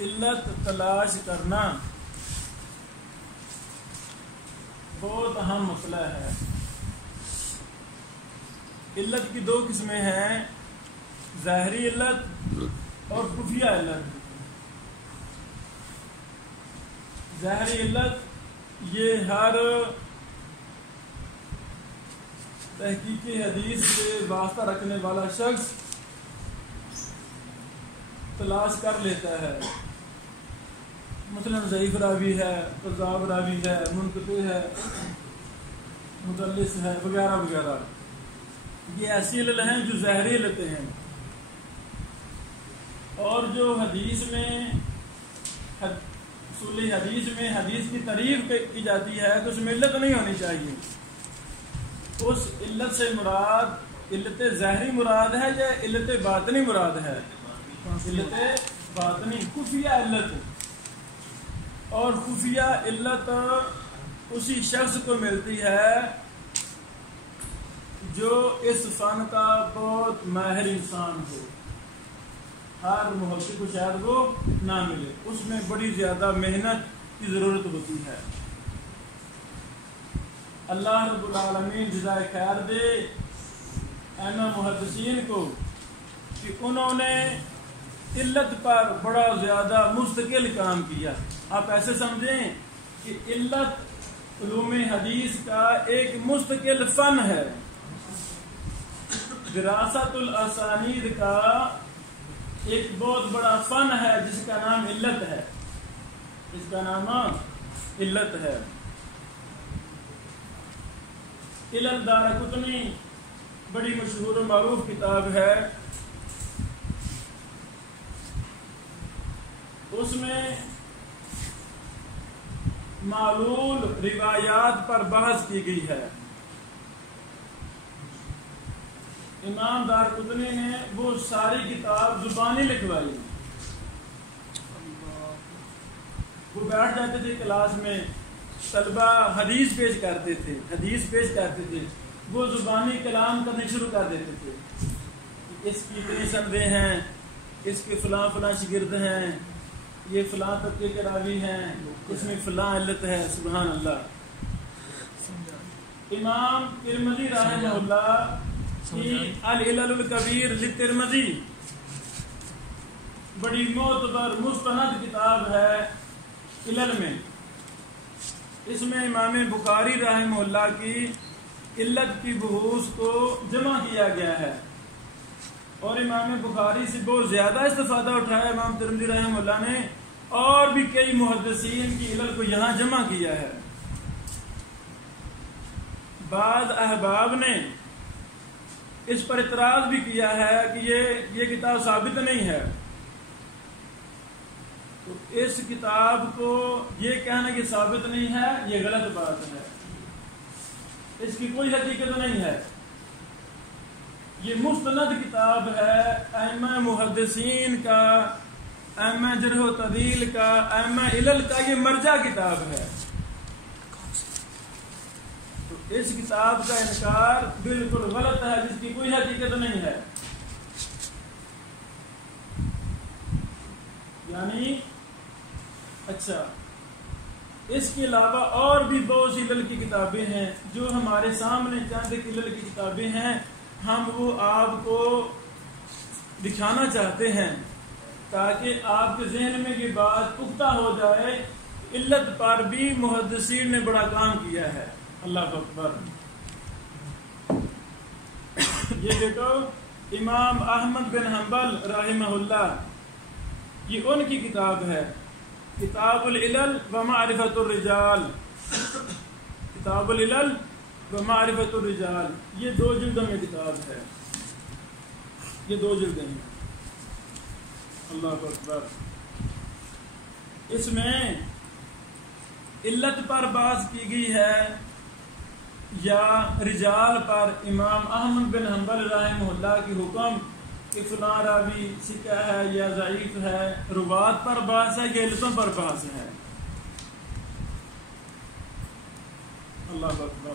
علت تلاش کرنا بہت اہم مسئلہ ہے۔ علت کی دو قسمیں ہیں، ظاہری علت اور خفیہ علت۔ ظاہری علت یہ ہر تحقیقی حدیث سے واسطہ رکھنے والا شخص تلاش کر لیتا ہے، مثلا ضعیف راوی ہے، کذاب راوی ہے، منقطع ہے، مدلس ہے، وغیرہ وغیرہ۔ یہ ایسی علل ہیں جو ظاہری علتیں ہیں، اور جو حدیث میں اصول حدیث میں حدیث کی تعریف کی جاتی ہے تو اس میں علت نہیں ہونی چاہیے۔ اس علت سے مراد علت ظاہری مراد ہے یا علت باطنی مراد ہے؟ علت باطنی، خفیہ علت۔ اور خفیہ علت اسی شخص کو ملتی ہے جو اس فن کا بہت ماہر انسان ہو۔ ہر محقق کو شاید وہ نہ ملے، اس میں بڑی زیادہ محنت کی ضرورت ہوتی ہے۔ اللہ رب العالمین جزائے خیر دے ان محدثین کو کہ انہوں نے علت پر بڑا زیادہ مستقل کام کیا۔ آپ ایسے سمجھیں کہ علت علوم حدیث کا ایک مستقل فن ہے۔ دراست الاسانید کا ایک بہت بڑا فن ہے جس کا نام علت ہے، جس کا نام علت ہے۔ علل دارقطنی بڑی مشہور و معروف کتاب ہے، اس میں معلول روایات پر بحث کی گئی ہے۔ امام دارقطنی نے وہ ساری کتاب زبانی لکھوائی۔ وہ بیٹھ جاتے تھے کلاس میں، طلبہ حدیث پیش کرتے تھے، وہ زبانی کلام کرنے شروع کر دیتے تھے۔ اس کی اتنی سندیں ہیں، اس کے فلاں فلاں شاگرد ہیں، یہ فلاں طبقے کے راوی ہیں، اس میں فلاں علت ہے۔ سبحان اللہ۔ امام ترمذی رحمہ اللہ کی العلل الکبیر للترمذی بڑی معتبر مستند کتاب ہے علل میں۔ اس میں امام بخاری رحمہ اللہ کی علت کی بحوث کو جمع کیا گیا ہے، اور امام بخاری سے بہت زیادہ استفادہ اٹھایا امام ترمذی رحمہ اللہ نے، اور بھی کئی محدثین کی علل کو یہاں جمع کیا ہے۔ بعض احباب نے اس پر اعتراض بھی کیا ہے کہ یہ کتاب ثابت نہیں ہے، تو اس کتاب کو یہ کہنا کہ ثابت نہیں ہے یہ غلط بات ہے، اس کی کوئی حقیقت نہیں ہے۔ یہ مستند کتاب ہے ائمہ محدثین کا، ائمہ جرح و تعدیل کا، ائمہ علل کا، یہ مرجع کتاب ہے۔ تو اس کتاب کا انکار بالکل غلط ہے، جس کی کوئی حقیقت نہیں ہے۔ یعنی اچھا، اس کے علاوہ اور بھی بہت سی علل کی کتابیں ہیں جو ہمارے سامنے، چند علل کی کتابیں ہیں، ہم وہ آپ کو دکھانا چاہتے ہیں تاکہ آپ کے ذہن میں یہ بات پختہ ہو جائے، علت پر بھی محدثین نے بڑا کام کیا ہے۔ اللہ اکبر۔ یہ دیکھو، امام احمد بن حنبل رحمہ اللہ، یہ ان کی کتاب ہے، کتاب العلل و معرفت الرجال۔ کتاب العلل و معرفت الرجال، یہ 2 جلدوں میں کتاب ہے، یہ 2 جلدیں ہیں۔ اللہ اکبر۔ اس میں علت پر بحث کی گئی ہے یا رجال پر امام احمد بن حنبل رحمہ اللہ کی حکم کہ فلاں راوی ثقہ ہے یا ضعیف ہے، روات پر بحث ہے یا علتوں پر بحث ہے؟ اللہ اکبر۔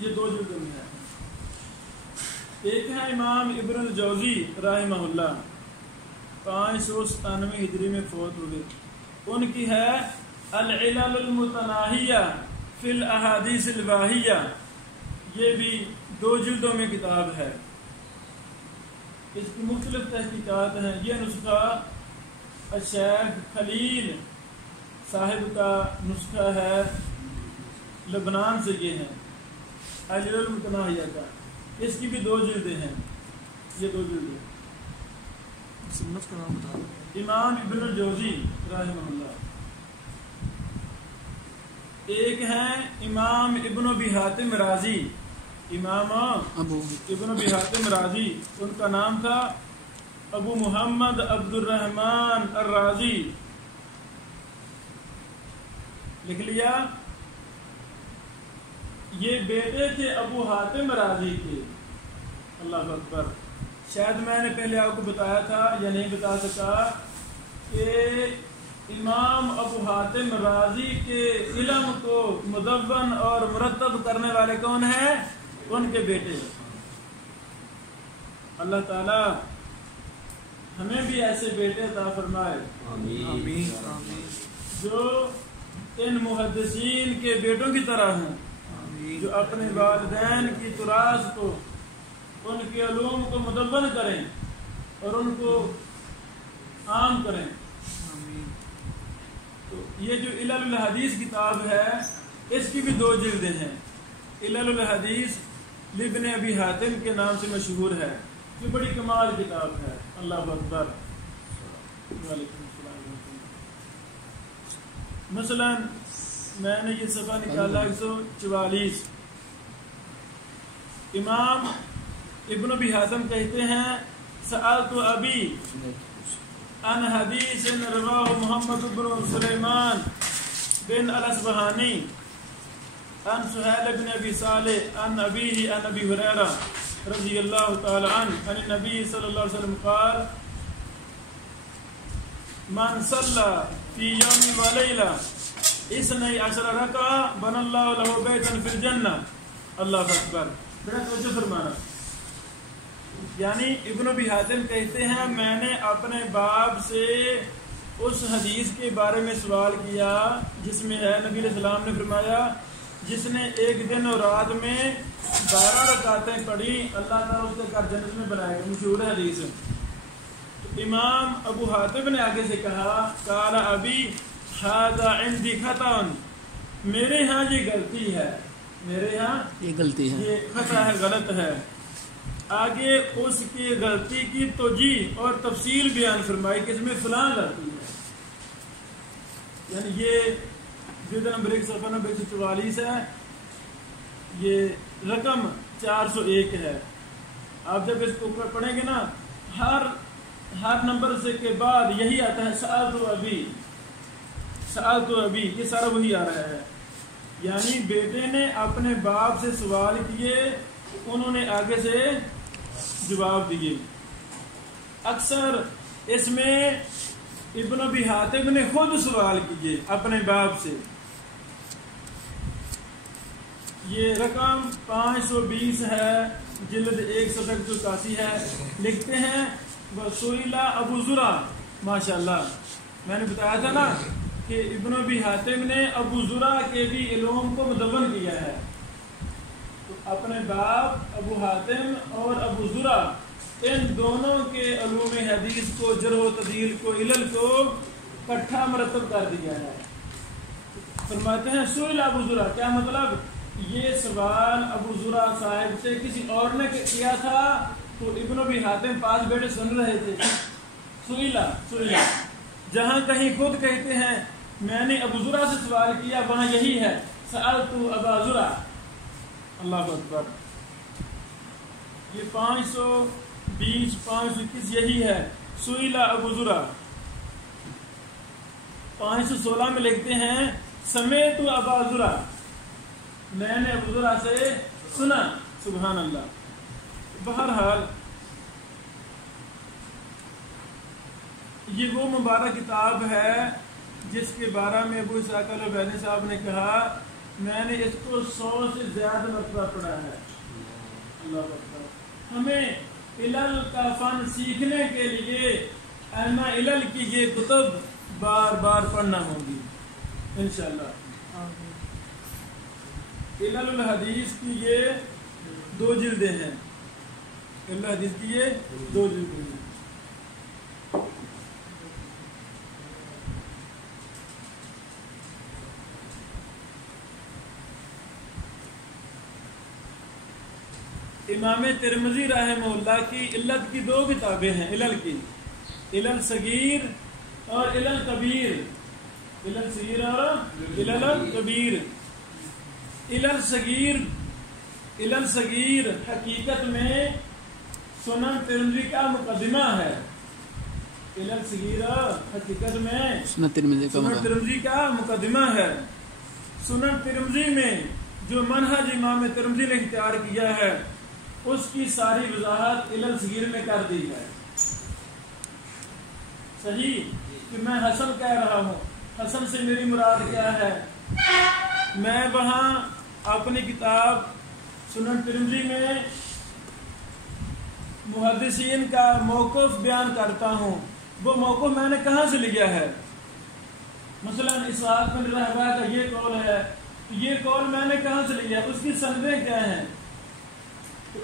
یہ 2 جلدوں میں ہے۔ ایک ہے امام ابن الجوزی رحمہ اللہ، 597 ہجری میں فوت ہوئے. ان کی ہے العلل المتناہیہ فی الاحادیث الواہیہ، یہ بھی 2 جلدوں میں کتاب ہے. اس کی مختلف تحقیقات ہیں. یہ نسخہ الشیخ خلیل صاحب کا نسخہ ہے، لبنان سے یہ ہے العلل المتناہیہ کا. اس کی بھی 2 جلدیں ہیں. یہ 2 جلدیں. مصنف کا نام بتا دو. امام ابن الجوزی رحمہ اللہ. ایک ہیں امام ابن ابی حاتم رازی. امام ابن ابی حاتم رازی، ان کا نام تھا ابو محمد عبد الرحمن الرازی. لکھ لیا. یہ بیٹے تھے ابو حاتم رازی کے. اللہ اکبر. شاید میں نے پہلے آپ کو بتایا تھا یا نہیں بتا سکا کہ امام ابو حاتم رازی کے علم کو مدون اور مرتب کرنے والے کون ہیں؟ ان کے بیٹے. اللہ تعالی ہمیں بھی ایسے بیٹے عطا فرمائے آمین. جو ان محدثین کے بیٹوں کی طرح ہوں، جو اپنے والدین کی تراث کو، ان کے علوم کو مدون کریں اور ان کو عام کریں. تو یہ جو علل الحدیث کتاب ہے اس کی بھی 2 جلدیں ہیں. علل الحدیث لابن ابی حاتم کے نام سے مشہور ہے. یہ بڑی کمال کتاب ہے. اللہ اکبر. وعلیکم السلام. مثلا میں نے یہ صفحہ نکالا 144. امام ابن ابی حاتم کہتے ہیں سألت ابی عن حدیث رواہ محمد بن سلیمان بن الاصبہانی عن سہیل بن ابی صالح عن ابیہ عن ابی ہریرہ رضی اللہ تعالی عنہ عن النبی صلی اللہ علیہ وسلم قال من صلی فی یوم و لیلہ 12 رکعہ بنى اللہ لہ بیتا فی الجنہ. اللہ اکبر. بڑا توجہ فرمانا. یعنی ابن ابی حاتم کہتے ہیں میں نے اپنے باپ سے اس حدیث کے بارے میں سوال کیا جس میں ہے نبی علیہ السلام نے فرمایا جس نے ایک دن اور رات میں 12 رکعتیں پڑھی اللہ تعالیٰ اس کے گھر جنت میں بنائے گا. مشہور حدیث. تو امام ابو حاتم نے آگے سے کہا قال ابی ھذا عندی خطأ، میرے ہاں یہ غلطی ہے، میرے ہاں یہ غلطی ہے، یہ خطا ہے، غلط ہے. آگے اس کی غلطی کی توجیح اور تفصیل بیان فرمائی کہ اس میں فلاں غلطی ہے. یعنی یہ جلد نمبر 1 صفحہ نمبر 144 ہے. یہ رقم 401 ہے. آپ جب اس کو پڑھیں گے نا ہر نمبر سے کے بعد یہی آتا ہے سألت ابی، یہ سارا وہی آ رہا ہے. یعنی بیٹے نے اپنے باپ سے سوال کیے، انہوں نے آگے سے جواب دیے. اکثر اس میں ابن ابی حاتم نے خود سوال کیے اپنے باپ سے. یہ رقم 520 ہے، جلد 1 صفحہ 181 ہے. لکھتے ہیں وسئل ابو زرع. ماشاءاللہ میں نے بتایا تھا نا کہ ابن ابی حاتم نے ابو زرع کے بھی علوم کو مدون کیا ہے. تو اپنے باپ ابو حاتم اور ابو زرع ان دونوں کے علوم حدیث کو، جرح و تعدیل کو، علل کو اکٹھا مرتب کر دیا ہے. فرماتے ہیں سئل ابو زرع، کیا مطلب؟ یہ سوال ابو زرع صاحب سے کسی اور نے کیا تھا تو ابن ابی حاتم پاس بیٹھے سن رہے تھے. سئل جہاں کہیں خود کہتے ہیں میں نے ابو زرع سے سوال کیا، وہاں یہی ہے سألت ابا زرع. اللہ اکبر. یہ 520 521 یہی ہے سئل ابو زرع. 516 میں لکھتے ہیں سمعت ابا زرع، میں نے ابو زرع سے سنا. سبحان اللہ. بہرحال یہ وہ مبارک کتاب ہے جس کے بارے میں ابو اسحاق الحویانی صاحب نے کہا میں نے اس کو 100 سے زیادہ مرتبہ پڑھا ہے. اللہ اکبر. ہمیں علل کا فن سیکھنے کے لیے علماء علل کی یہ کتب بار بار پڑھنا ہوگی انشاءاللہ۔ علل الحدیث کی یہ 2 جلدیں ہیں، علل الحدیث کی یہ 2 جلدیں ہیں۔ امام ترمذی رحمہ اللہ کی علت کی 2 کتابیں ہیں علل کی، علل صغیر اور علل کبیر، علل صغیر اور علل کبیر۔ علل صغیر حقیقت میں سنن ترمذی کا مقدمہ ہے، علل صغیر حقیقت میں سنن ترمذی کا مقدمہ ہے۔ سنن ترمذی میں جو منہج امام ترمذی نے اختیار کیا ہے اس کی ساری وضاحت علل صغیر میں کر دی ہے۔ صحیح کہ میں حسن کہہ رہا ہوں، حسن سے میری مراد کیا ہے؟ میں وہاں اپنی کتاب سنن ترمذی میں محدثین کا موقف بیان کرتا ہوں، وہ موقف میں نے کہاں سے لیا ہے؟ مثلا اسحاق بن راہویہ کا یہ قول ہے، یہ قول میں نے کہاں سے لیا ہے، اس کی سندیں کیا ہیں؟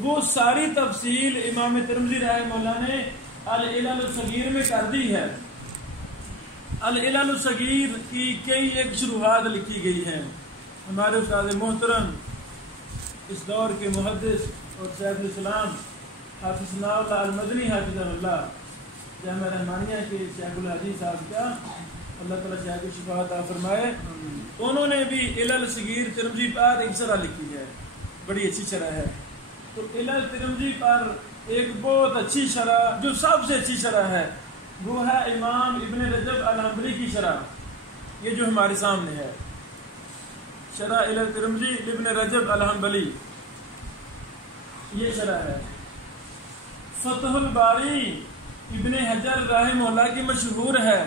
وہ ساری تفصیل امام ترمذی رحمہ اللہ نے العلل الصغیر میں کر دی ہے۔ العلل الصغیر کی کئی ایک شروحات لکھی گئی ہیں۔ ہمارے استاد محترم اس دور کے محدث اور شیخ الاسلام حافظ ثناء اللہ المدنی حافظ اللہ جامعہ رحمانیہ کے شیخ الحدیث صاحب کا اللہ تعالیٰ شیخ کو شفا عطا فرمائے، انہوں نے بھی علل صغیر ترمذی پر ایک شرح لکھی ہے، بڑی اچھی شرح ہے۔ تو علل ترمذی پر ایک بہت اچھی شرح جو سب سے اچھی شرح ہے وہ ہے امام ابن رجب الحنبلی کی شرح، یہ جو ہمارے سامنے ہے، شرح علل ترمذی ابن رجب الحنبلی، یہ شرح ہے۔ فتح الباری ابن حجر رحمہ اللہ کی مشہور ہے،